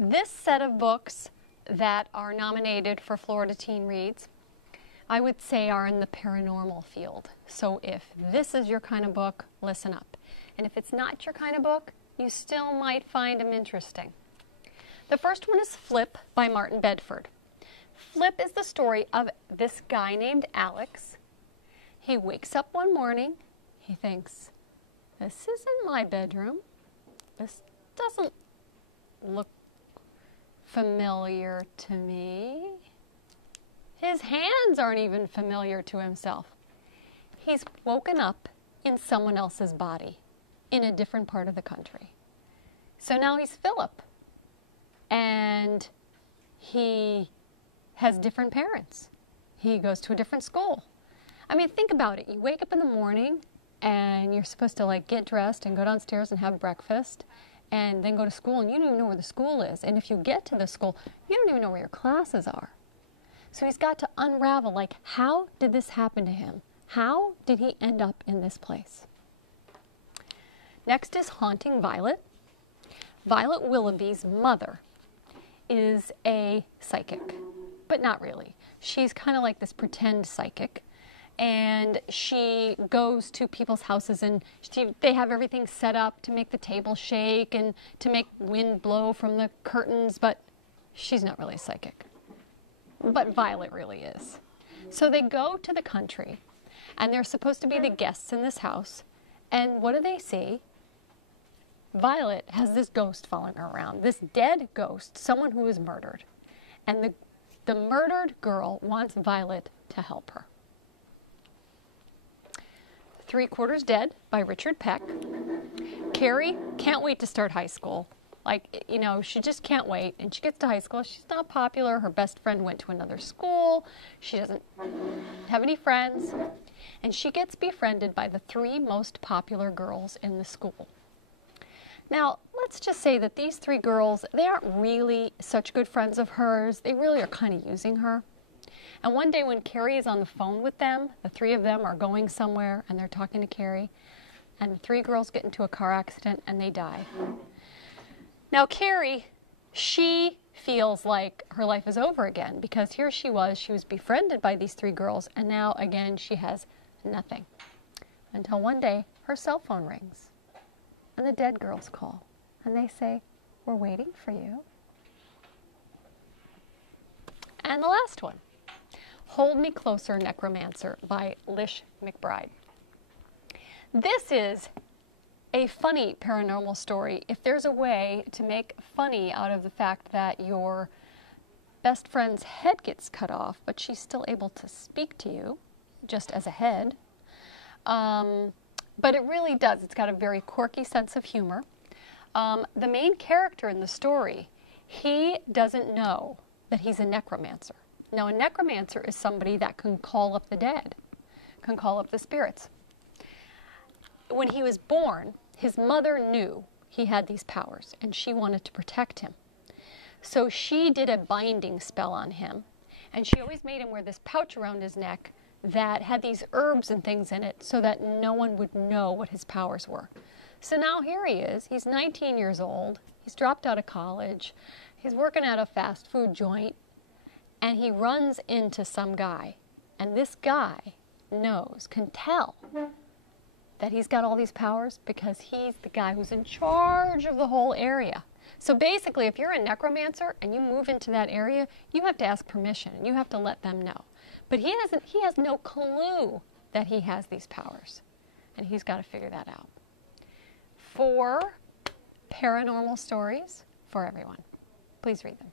This set of books that are nominated for Florida Teen Reads, I would say are in the paranormal field. So if this is your kind of book, listen up. And if it's not your kind of book, you still might find them interesting. The first one is Flip by Martin Bedford. Flip is the story of this guy named Alex. He wakes up one morning, he thinks, this isn't my bedroom. This doesn't look familiar to me. His hands aren't even familiar to himself. He's woken up in someone else's body in a different part of the country. So now he's Philip, and he has different parents. He goes to a different school. I mean, think about it. You wake up in the morning and you're supposed to like get dressed and go downstairs and have breakfast and then go to school, and you don't even know where the school is. And if you get to the school, you don't even know where your classes are. So he's got to unravel, like, how did this happen to him? How did he end up in this place? Next is Haunting Violet. Violet Willoughby's mother is a psychic, but not really. She's kind of like this pretend psychic, and she goes to people's houses, and they have everything set up to make the table shake and to make wind blow from the curtains, but she's not really psychic. But Violet really is. So they go to the country, and they're supposed to be the guests in this house, and what do they see? Violet has this ghost following her around, this dead ghost, someone who is murdered. And the murdered girl wants Violet to help her. 3/4 Dead by Richard Peck. Carrie can't wait to start high school. Like, you know, she just can't wait. And she gets to high school. She's not popular. Her best friend went to another school. She doesn't have any friends. And she gets befriended by the 3 most popular girls in the school. Now, let's just say that these 3 girls, they aren't really such good friends of hers. They really are kind of using her. And one day when Carrie is on the phone with them, the 3 of them are going somewhere and they're talking to Carrie, and the 3 girls get into a car accident and they die. Now Carrie, she feels like her life is over again, because here she was befriended by these 3 girls, and now again she has nothing. Until one day her cell phone rings and the dead girls call and they say, "We're waiting for you." And the last one, Hold Me Closer, Necromancer by Lish McBride. This is a funny paranormal story. If there's a way to make funny out of the fact that your best friend's head gets cut off, but she's still able to speak to you, just as a head. But it really does. It's got a very quirky sense of humor. The main character in the story, he doesn't know that he's a necromancer. Now, a necromancer is somebody that can call up the dead, can call up the spirits. When he was born, his mother knew he had these powers, and she wanted to protect him. So she did a binding spell on him, and she always made him wear this pouch around his neck that had these herbs and things in it so that no one would know what his powers were. So now here he is. He's 19 years old. He's dropped out of college. He's working at a fast food joint, and he runs into some guy, and this guy can tell that he's got all these powers because he's the guy who's in charge of the whole area. So basically, if you're a necromancer and you move into that area, you have to ask permission and you have to let them know. But he has no clue that he has these powers, and he's got to figure that out. 4 paranormal stories for everyone. Please read them.